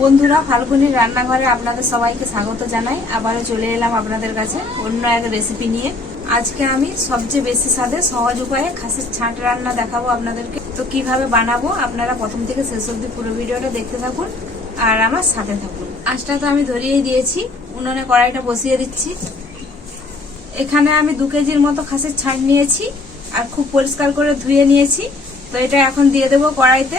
বন্ধুরা, ফাল্গুনির রান্নাঘরে আপনাদের সবাইকে স্বাগত জানাই। আবারও চলে এলাম আপনাদের কাছে অন্য এক রেসিপি নিয়ে। আজকে আমি সবচেয়ে বেশি স্বাদে সহজ উপায়ে খাসির ছাঁট রান্না দেখাবো আপনাদেরকে। তো কীভাবে বানাবো আপনারা প্রথম থেকে শেষ অব্দি পুরো ভিডিওটা দেখতে থাকুন আর আমার সাথে থাকুন। আঁচটা তো আমি ধরিয়েই দিয়েছি, উনুনে কড়াইটা বসিয়ে দিচ্ছি। এখানে আমি দু কেজির মতো খাসির ছাঁট নিয়েছি আর খুব পরিষ্কার করে ধুয়ে নিয়েছি। তো এটা এখন দিয়ে দেবো কড়াইতে।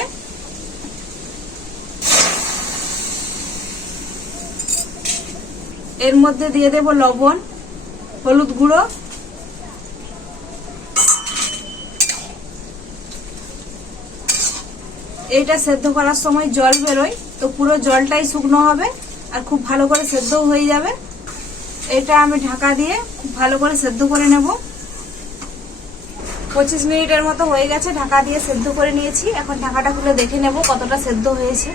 এর মধ্যে দিয়ে দেব লবণ, হলুদ গুঁড়ো। এইটা সেদ্ধ করার সময় জল বেরোয়, তো পুরো জলটাই শুকনো হবে আর খুব ভালো করে সেদ্ধও হয়ে যাবে। এটা আমি ঢাকা দিয়ে খুব ভালো করে সেদ্ধ করে নেব। পঁচিশ মিনিটের মতো হয়ে গেছে, ঢাকা দিয়ে সেদ্ধ করে নিয়েছি। এখন ঢাকাটা খুলে দেখে নেব কতটা সেদ্ধ হয়েছে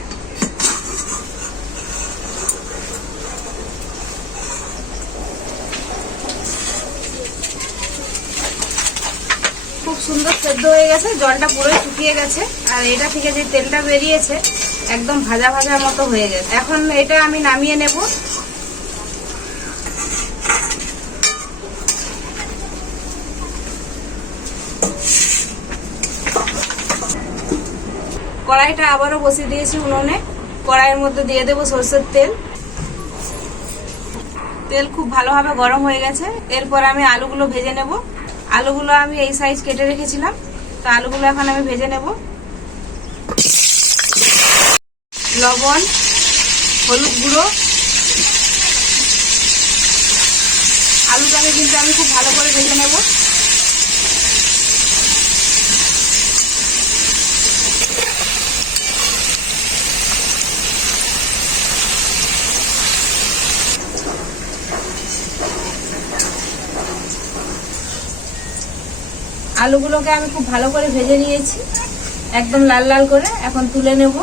খুব সুন্দর সেদ্ধ হয়ে গেছে, জলটা পুরোই শুকিয়ে গেছে, আর এটা থেকে যে তেলটা বেরিয়েছে, একদম ভাজা ভাজার মতো হয়ে গেছে। এখন এটা আমি নামিয়ে নেব। কড়াইটা আবারও বসিয়ে দিয়েছি উনুনে। কড়াইয়ের মধ্যে দিয়ে দেবো সরষের তেল। তেল খুব ভালোভাবে গরম হয়ে গেছে। এরপর আমি আলুগুলো ভেজে নেব। আলুগুলো আমি এই সাইজ কেটে রেখেছিলাম। তো আলুগুলো এখন আমি ভেজে নেব। লবণ, হলুদ গুঁড়ো। আলুটাকে কিন্তু আমি খুব ভালো করে ভেজে নেব। আলুগুলোকে আমি খুব ভালো করে ভেজে নিয়েছি। একদম লাল লাল করে এখন তুলে নেব।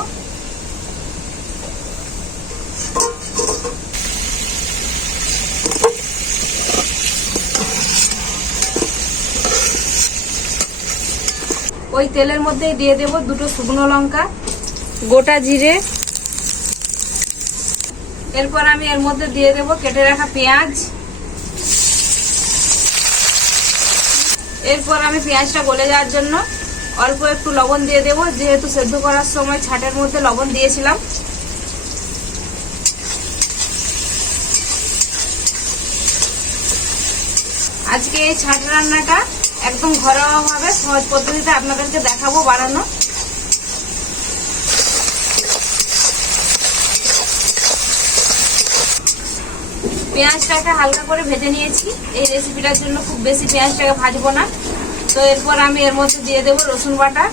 ওই তেলের মধ্যে দিয়ে দেব দুটো শুকনো লঙ্কা, গোটা জিরে। এরপর আমি এর মধ্যে দিয়ে দেব কেটে রাখা পেঁয়াজ। এরপর আমি পেঁয়াজটা গলে যাওয়ার জন্য অল্প একটু লবণ দিয়ে দেবো। যেহেতু সেদ্ধ করার সময় ছাটের মধ্যে লবণ দিয়েছিলাম। আজকে এই ছাট রান্নাটা একদম ঘরোয়াভাবে সহজ পদ্ধতিতে আপনাদেরকে দেখাবো, বানানো। পেঁয়াজটাকে হালকা করে ভেজে নিয়েছি। এই রেসিপিটার জন্য খুব বেশি পেঁয়াজটাকে ভাজবো না। তো এরপর আমি এর মধ্যে দিয়ে দেবো রসুন বাটা।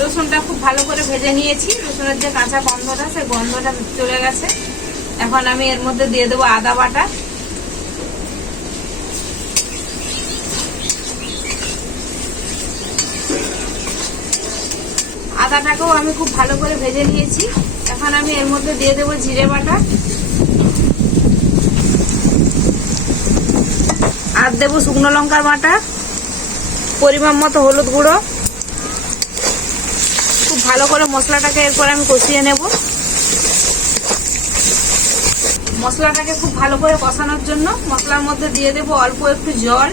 রসুনটা খুব ভালো করে ভেজে নিয়েছি। রসুনের যে কাঁচা গন্ধটা, সেই গন্ধটা চলে গেছে। এখন আমি এর মধ্যে দিয়ে দেবো আদা বাটা। আদাটাকেও আমি খুব ভালো করে ভেজে নিয়েছি। এখন আমি এর মধ্যে দিয়ে দেবো জিরে বাটা। আর দেবো শুকনো লঙ্কার বাটা। পরিমাণ মতো হলুদ গুঁড়ো। খুব ভালো করে মশলাটাকে এরপর আমি কষিয়ে নেব। মশলাটাকে খুব ভালো করে কষানোর জন্য মশলার মধ্যে দিয়ে দেবো অল্প একটু জল।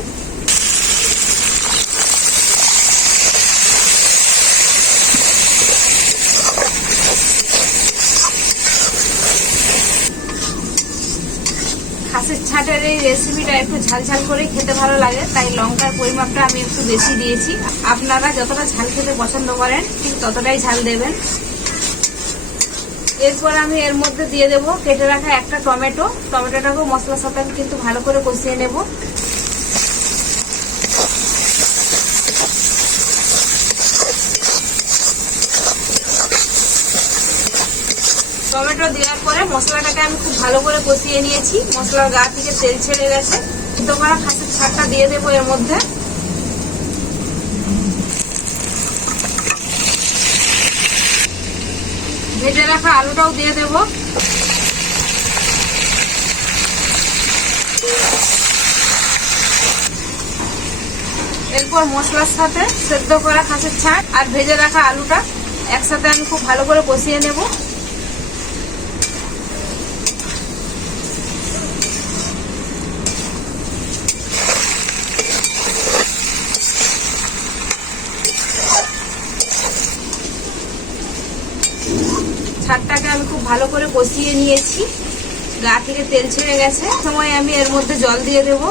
খাসির ছাটের এই রেসিপিটা একটু ঝাল ঝাল করে খেতে ভালো লাগে, তাই লঙ্কার পরিমাপটা আমি একটু বেশি দিয়েছি। আপনারা যতটা ঝাল খেতে পছন্দ করেন, ঠিক ততটাই ঝাল দেবেন। এরপর আমি এর মধ্যে দিয়ে দেবো, কেটে রাখা একটা টমেটো। টমেটোটাকেও মশলার সাথে আমি কিন্তু ভালো করে কষিয়ে নেব। টমেটো দেওয়ার পরে মশলাটাকে আমি খুব ভালো করে কষিয়ে নিয়েছি। মশলার গা থেকে তেল ছেড়ে গেছে। করা খাসির ছাড়টা দিয়ে দেবো এর মধ্যে। ভেজে রাখা আলুটাও দিয়ে দেব। এরপর মশলার সাথে সেদ্ধ করা খাসির ছাঁট আর ভেজে রাখা আলুটা একসাথে আমি খুব ভালো করে কষিয়ে নেব ছাটটাকে আমি খুব ভালো করে কষিয়ে নিয়েছি। গা থেকে তেল ছেড়ে গেছে। সময় আমি এর মধ্যে জল দিয়ে দেবো।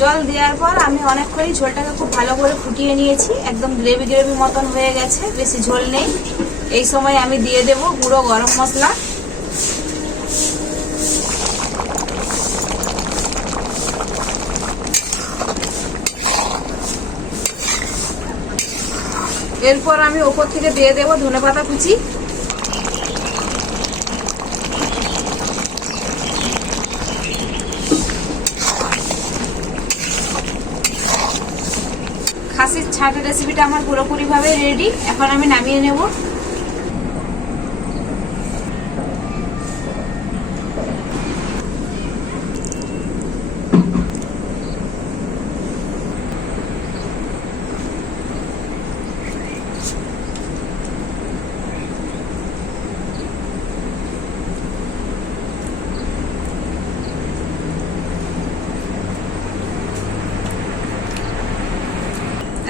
জল দেওয়ার পর আমি অনেকক্ষণই ঝোলটাকে খুব ভালো করে ফুটিয়ে নিয়েছি। একদম গ্রেভি গ্রেভি মতন হয়ে গেছে, বেশি ঝোল নেই। এই সময় আমি দিয়ে দেব গুঁড়ো গরম মশলা। এরপর আমি ওপর থেকে দিয়ে দেবো ধনে পাতা কুচি। খাসির ছাটের রেসিপিটা আমার পুরোপুরিভাবে রেডি এখন আমি নামিয়ে নেব।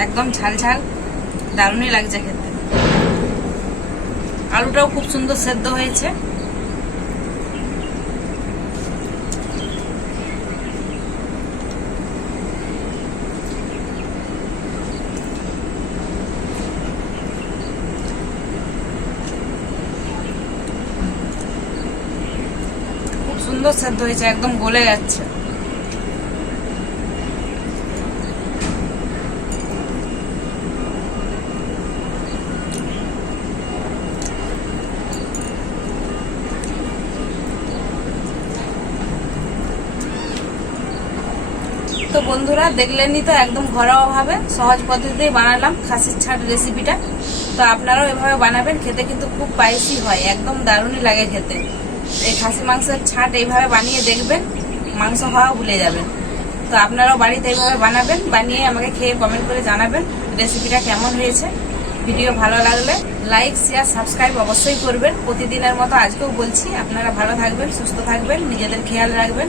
একদম ঝাল ঝাল। দারুণই লাগছে খেতে। আলুটাও খুব সুন্দর সেদ্ধ হয়েছে। সুন্দর সেদ্ধ হয়েছে, একদম গলে যাচ্ছে তো বন্ধুরা, দেখলেনই তো একদম ঘরোয়া ভাবে সহজ পদ্ধতিতেই বানালাম খাসির ছাট রেসিপিটা তো আপনারাও এভাবে বানাবেন, খেতে কিন্তু খুব স্পাইসি হয়, একদম দারুণই লাগে খেতে। এই খাসি মাংসের ছাট এইভাবে বানিয়ে দেখবেন, মাংস হওয়া ভুলে যাবেন। তো আপনারাও বাড়িতে এইভাবে বানাবেন, বানিয়ে আমাকে খেয়ে কমেন্ট করে জানাবেন রেসিপিটা কেমন হয়েছে। ভিডিও ভালো লাগলে লাইক শেয়ার সাবস্ক্রাইব অবশ্যই করবেন। প্রতিদিনের মতো আজকেও বলছি, আপনারা ভালো থাকবেন, সুস্থ থাকবেন, নিজেদের খেয়াল রাখবেন।